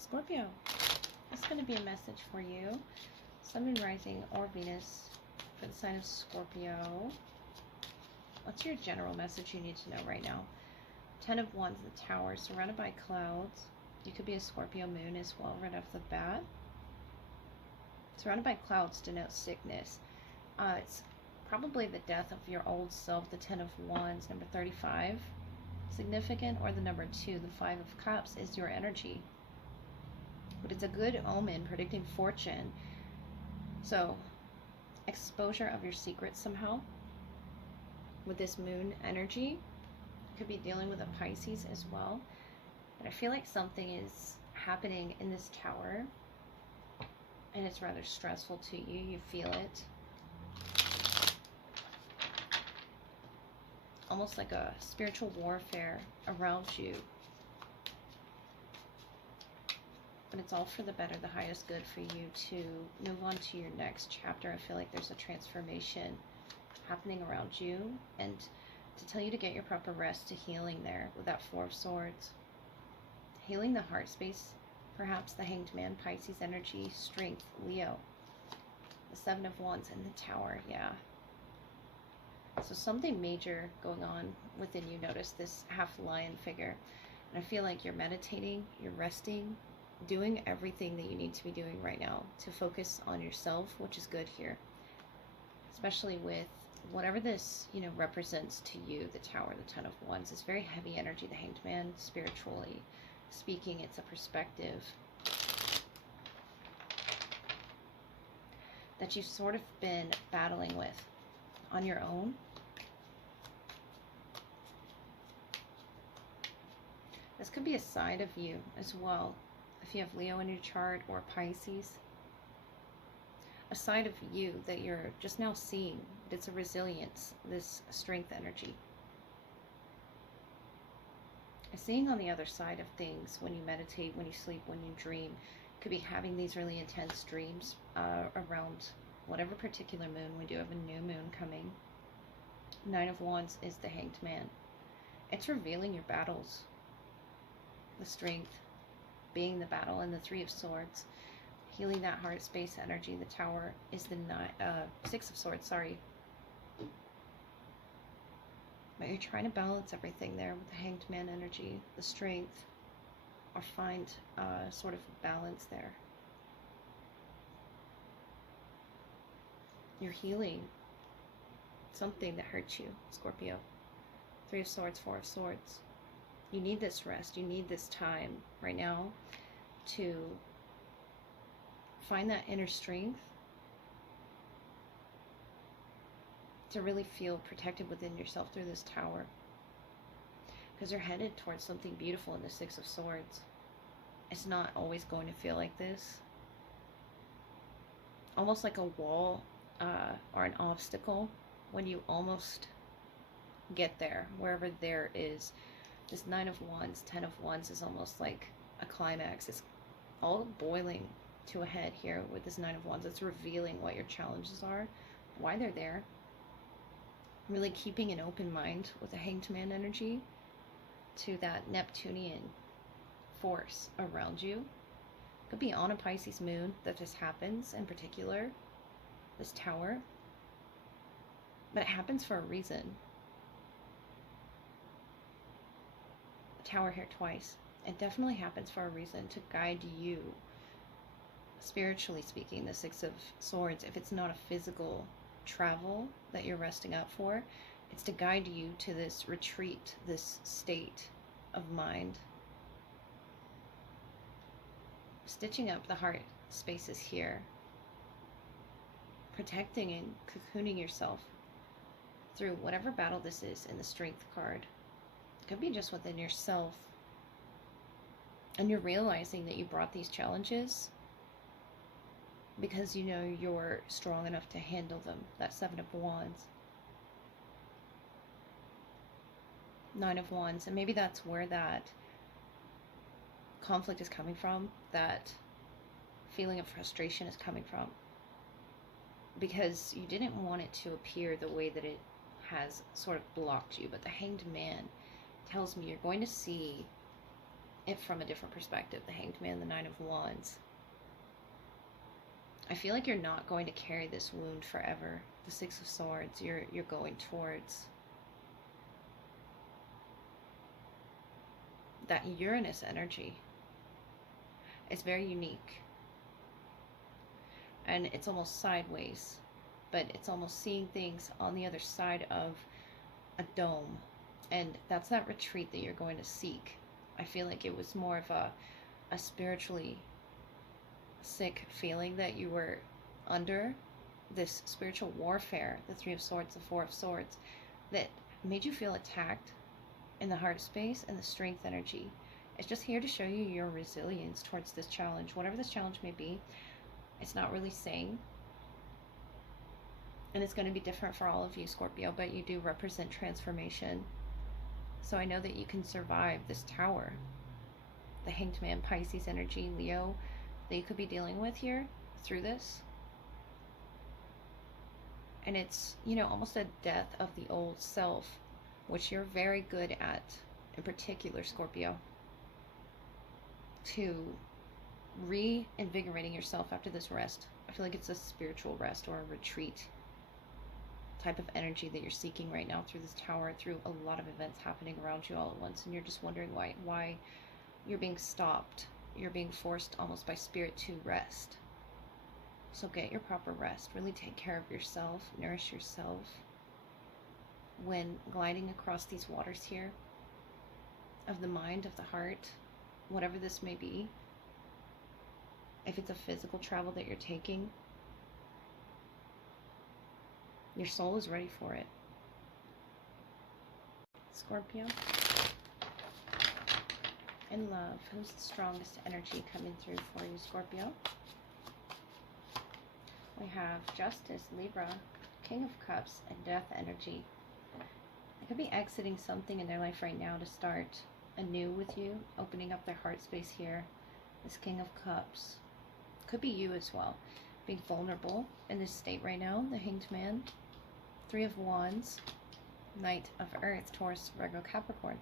Scorpio, it's going to be a message for you. Sun, Moon, Rising, or Venus for the sign of Scorpio. What's your general message you need to know right now? 10 of Wands, the Tower, surrounded by clouds. You could be a Scorpio moon as well, right off the bat. Surrounded by clouds denotes sickness. It's probably the death of your old self. The 10 of Wands, number 35, significant, or the number 2, the 5 of Cups, is your energy. But it's a good omen predicting fortune. So, exposure of your secrets somehow with this moon energy. Could be dealing with a Pisces as well. But I feel like something is happening in this tower and it's rather stressful to you. You feel it. Almost like a spiritual warfare around you. But it's all for the better, the highest good for you to move on to your next chapter. I feel like there's a transformation happening around you, and to tell you to get your proper rest to healing there with that 4 of Swords. Healing the heart space, perhaps the Hanged Man, Pisces energy, strength, Leo. The 7 of Wands and the Tower, yeah. So something major going on within you. Notice this half lion figure. And I feel like you're meditating, you're resting, doing everything that you need to be doing right now to focus on yourself, which is good here. Especially with whatever this, represents to you, the Tower, the 10 of Wands. It's very heavy energy, the Hanged Man, spiritually speaking. It's a perspective that you've sort of been battling with on your own. This could be a side of you as well. If you have Leo in your chart or Pisces, a side of you that you're just now seeing. It's a resilience, this strength energy. Seeing on the other side of things when you meditate, when you sleep, when you dream. Could be having these really intense dreams around whatever particular moon. We do have a new moon coming. 9 of Wands is the Hanged Man. It's revealing your battles. The strength being the battle, and the 3 of Swords. Healing that heart space energy. The Tower is the 6 of Swords, sorry. But you're trying to balance everything there with the Hanged Man energy, the strength, or find sort of balance there. You're healing something that hurt you, Scorpio. 3 of Swords, 4 of Swords. You need this rest. You need this time right now to find that inner strength, to really feel protected within yourself through this Tower. Because you're headed towards something beautiful in the 6 of Swords. It's not always going to feel like this. Almost like a wall or an obstacle when you almost get there, wherever there is. This 9 of Wands, 10 of Wands is almost like a climax. It's all boiling to a head here with this 9 of Wands. It's revealing what your challenges are, why they're there. Really keeping an open mind with the Hanged Man energy to that Neptunian force around you. Could be on a Pisces moon that this happens in particular, this Tower. But it happens for a reason. Tower here twice. It definitely happens for a reason, to guide you, spiritually speaking. The 6 of Swords, if it's not a physical travel that you're resting up for, it's to guide you to this retreat, this state of mind. Stitching up the heart spaces here, protecting and cocooning yourself through whatever battle this is in the Strength card. Could be just within yourself, and you're realizing that you brought these challenges because you know you're strong enough to handle them. That 7 of Wands, 9 of Wands, and maybe that's where that conflict is coming from, that feeling of frustration is coming from, because you didn't want it to appear the way that it has sort of blocked you. But the Hanged Man tells me you're going to see it from a different perspective. The Hanged Man, the Nine of Wands. I feel like you're not going to carry this wound forever. The Six of Swords, you're going towards that Uranus energy. It's very unique. And it's almost sideways, but it's almost seeing things on the other side of a dome. And that's that retreat that you're going to seek. I feel like it was more of a spiritually sick feeling that you were under, this spiritual warfare, the Three of Swords, the Four of Swords, that made you feel attacked in the heart space and the strength energy. It's just here to show you your resilience towards this challenge. Whatever this challenge may be, it's not really saying. And it's going to be different for all of you, Scorpio, but you do represent transformation. So I know that you can survive this tower. The Hanged Man, Pisces energy, Leo, that you could be dealing with here through this. And it's, you know, almost a death of the old self, which you're very good at, in particular, Scorpio, to reinvigorating yourself after this rest. I feel like it's a spiritual rest or a retreat type of energy that you're seeking right now through this tower, through a lot of events happening around you all at once, and you're just wondering why you're being stopped. You're being forced almost by spirit to rest. So get your proper rest. Really take care of yourself. Nourish yourself. When gliding across these waters here, of the mind, of the heart, whatever this may be, if it's a physical travel that you're taking, your soul is ready for it. Scorpio. In love, who's the strongest energy coming through for you, Scorpio? We have Justice, Libra, King of Cups, and Death energy. They could be exiting something in their life right now to start anew with you, opening up their heart space here. This King of Cups. Could be you as well, being vulnerable in this state right now. The Hanged Man, Three of Wands, Knight of Earth, Taurus, Virgo, Capricorn.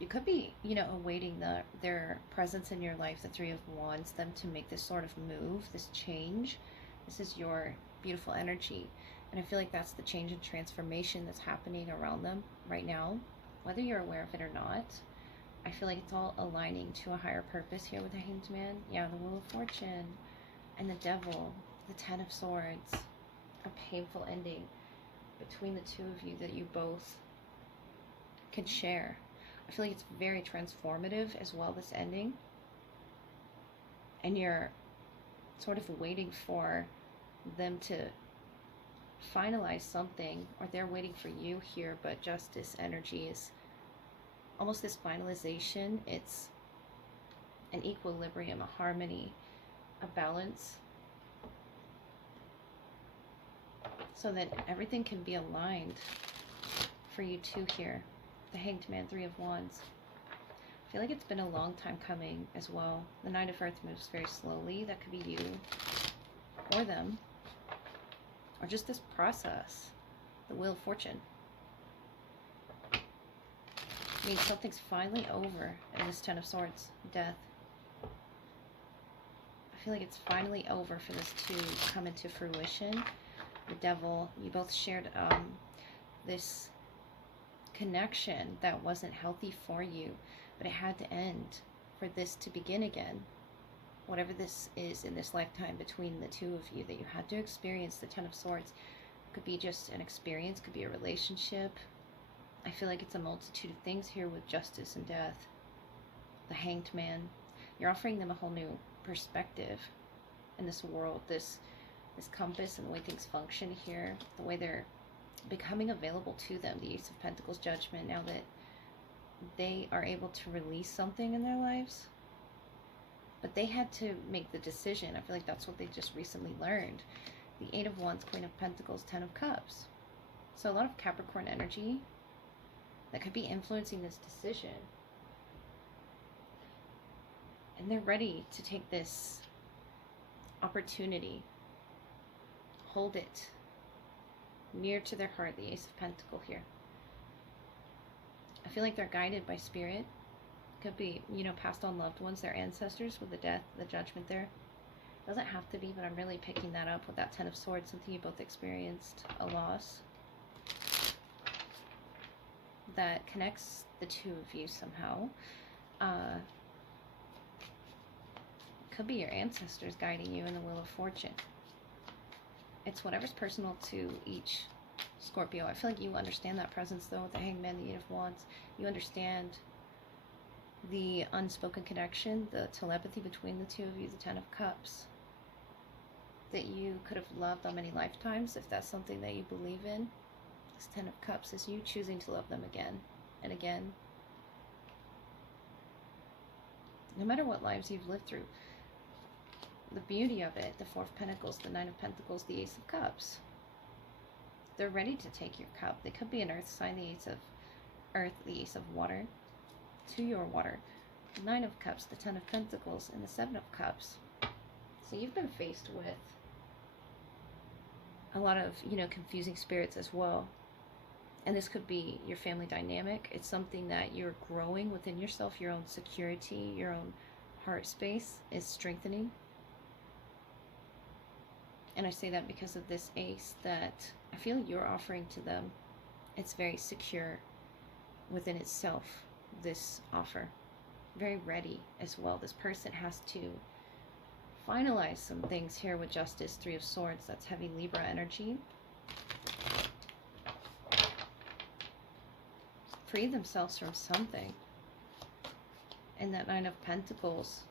You could be, you know, awaiting their presence in your life, the Three of Wands, them to make this sort of move, this change. This is your beautiful energy. And I feel like that's the change and transformation that's happening around them right now, whether you're aware of it or not. I feel like it's all aligning to a higher purpose here with the Hanged Man. Yeah, the Wheel of Fortune and the Devil, the Ten of Swords. A painful ending between the two of you that you both can share. I feel like it's very transformative as well, this ending. And you're sort of waiting for them to finalize something, or they're waiting for you here, but Justice energy is almost this finalization. It's an equilibrium, a harmony, a balance, so that everything can be aligned for you two here. The Hanged Man, Three of Wands. I feel like it's been a long time coming as well. The Knight of Earth moves very slowly. That could be you or them, or just this process. The Wheel of Fortune means something's finally over in this Ten of Swords, Death. I feel like it's finally over for this to come into fruition. The Devil, you both shared this connection that wasn't healthy for you, but it had to end for this to begin again. Whatever this is in this lifetime between the two of you that you had to experience, the Ten of Swords. Could be just an experience, could be a relationship. I feel like it's a multitude of things here with Justice and Death. The Hanged Man, you're offering them a whole new perspective in this world, this compass and the way things function here, the way they're becoming available to them. The Ace of Pentacles, Judgment, now that they are able to release something in their lives, but they had to make the decision. I feel like that's what they just recently learned. The Eight of Wands, Queen of Pentacles, Ten of Cups. So a lot of Capricorn energy that could be influencing this decision. And they're ready to take this opportunity, hold it near to their heart, the Ace of Pentacles here. I feel like they're guided by Spirit, Could be, you know, passed on loved ones, their ancestors, with the death, the judgment there. Doesn't have to be, but I'm really picking that up with that Ten of Swords, something you both experienced, a loss that connects the two of you somehow. Could be your ancestors guiding you in the Wheel of Fortune. It's whatever's personal to each Scorpio. I feel like you understand that presence, though, with the Hangman, the Eight of Wands. You understand the unspoken connection, the telepathy between the two of you, the Ten of Cups, that you could have loved on many lifetimes, if that's something that you believe in. This Ten of Cups is you choosing to love them again and again. No matter what lives you've lived through. The beauty of it, the Four of Pentacles, the Nine of Pentacles, the Ace of Cups. They're ready to take your cup. They could be an earth sign, the Ace of Earth, the Ace of Water, to your water. Nine of Cups, the Ten of Pentacles, and the Seven of Cups. So you've been faced with a lot of, you know, confusing spirits as well. And this could be your family dynamic. It's something that you're growing within yourself. Your own security, your own heart space is strengthening. And I say that because of this ace that I feel you're offering to them. It's very secure within itself, this offer. Very ready as well. This person has to finalize some things here with Justice, Three of Swords. That's heavy Libra energy. Free themselves from something. And that Nine of Pentacles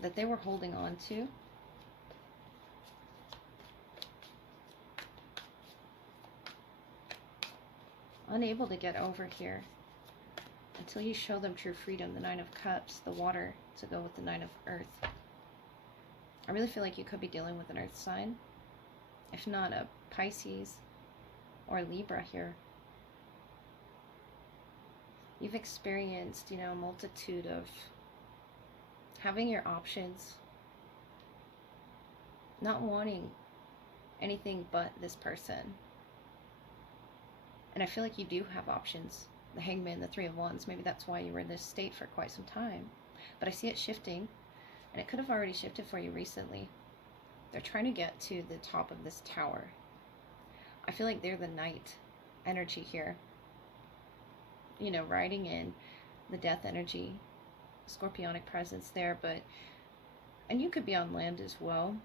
that they were holding on to. Unable to get over here until you show them true freedom. The Nine of Cups, the water to go with the Nine of Earth. I really feel like you could be dealing with an earth sign, if not a Pisces or Libra here. You've experienced, you know, a multitude of having your options, not wanting anything but this person. And I feel like you do have options. The Hangman, the Three of Wands, maybe that's why you were in this state for quite some time. But I see it shifting, and it could have already shifted for you recently. They're trying to get to the top of this tower. I feel like they're the Knight energy here. You know, riding in the death energy, scorpionic presence there, and you could be on land as well.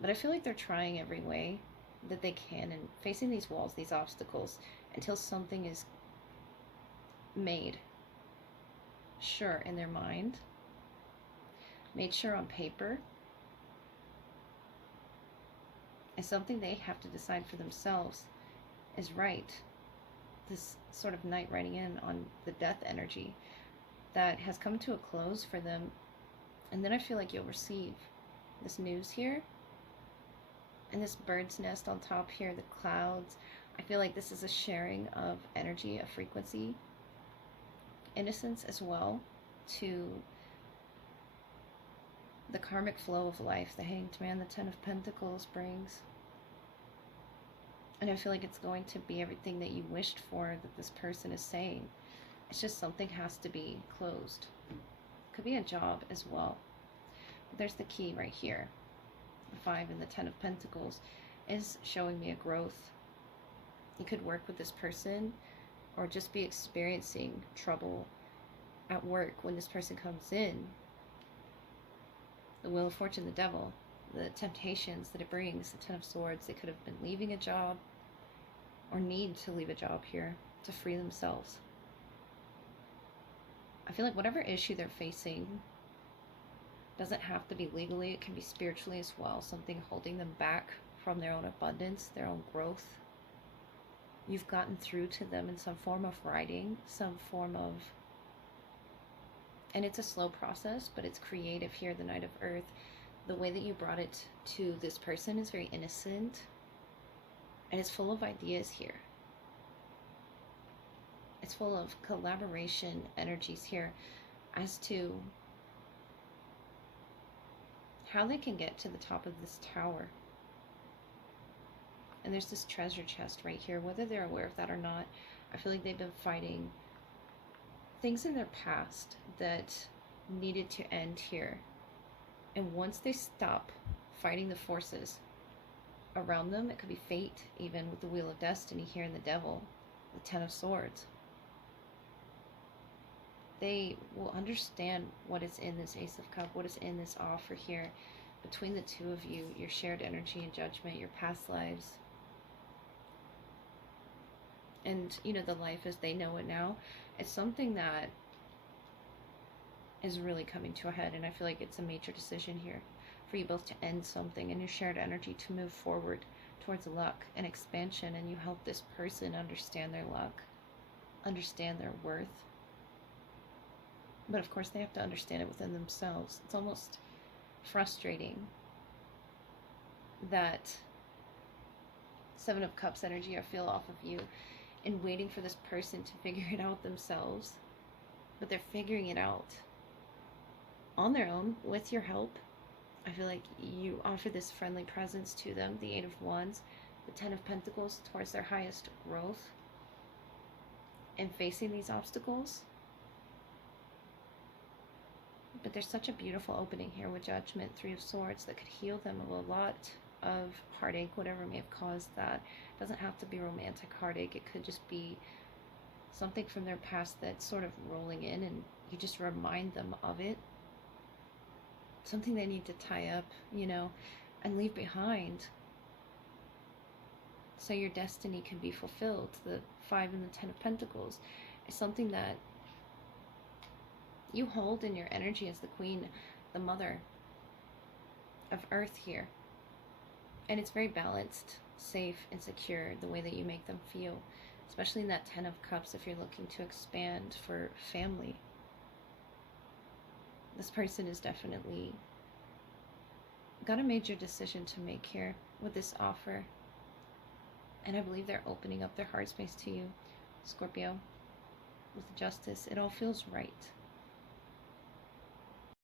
But I feel like they're trying every way that they can and facing these walls, these obstacles, until something is made sure in their mind, made sure on paper, and something they have to decide for themselves is right. This sort of Knight riding in on the death energy that has come to a close for them. And then I feel like you'll receive this news here. And this bird's nest on top here, the clouds. I feel like this is a sharing of energy, a frequency, innocence as well, to the karmic flow of life. The Hanged Man, the Ten of Pentacles brings. And I feel like it's going to be everything that you wished for, that this person is saying. It's just something has to be closed. Could be a job as well. But there's the key right here. The Five and the Ten of Pentacles is showing me a growth. You could work with this person or just be experiencing trouble at work when this person comes in. The Wheel of Fortune, the Devil, the temptations that it brings, the Ten of Swords. They could have been leaving a job or need to leave a job here to free themselves. I feel like whatever issue they're facing doesn't have to be legally, it can be spiritually as well. Something holding them back from their own abundance, their own growth. You've gotten through to them in some form of writing, some form of, and it's a slow process, but it's creative here, the Knight of Earth. The way that you brought it to this person is very innocent, and it's full of ideas here. It's full of collaboration energies here as to how they can get to the top of this tower. And there's this treasure chest right here, whether they're aware of that or not. I feel like they've been fighting things in their past that needed to end here. And once they stop fighting the forces around them, it could be fate, even with the Wheel of Destiny here in the Devil, the Ten of Swords. They will understand what is in this Ace of Cups, what is in this offer here between the two of you, your shared energy and judgment, your past lives. And, you know, the life as they know it now. It's something that is really coming to a head, and I feel like it's a major decision here for you both to end something and your shared energy to move forward towards luck and expansion, and you help this person understand their luck, understand their worth. But of course they have to understand it within themselves. It's almost frustrating that Seven of Cups energy I feel off of you, and waiting for this person to figure it out themselves. But they're figuring it out on their own with your help. I feel like you offer this friendly presence to them, the Eight of Wands, the Ten of Pentacles, towards their highest growth and facing these obstacles. But there's such a beautiful opening here with Judgment, Three of Swords, that could heal them of a lot of heartache, whatever may have caused that. It doesn't have to be romantic heartache. It could just be something from their past that's sort of rolling in, and you just remind them of it. Something they need to tie up, you know, and leave behind, so your destiny can be fulfilled. The Five and the Ten of Pentacles is something that you hold in your energy as the Queen, the Mother of Earth here. And it's very balanced, safe, and secure, the way that you make them feel. Especially in that Ten of Cups, if you're looking to expand for family. This person is definitely got a major decision to make here with this offer. And I believe they're opening up their heart space to you, Scorpio. With Justice, it all feels right.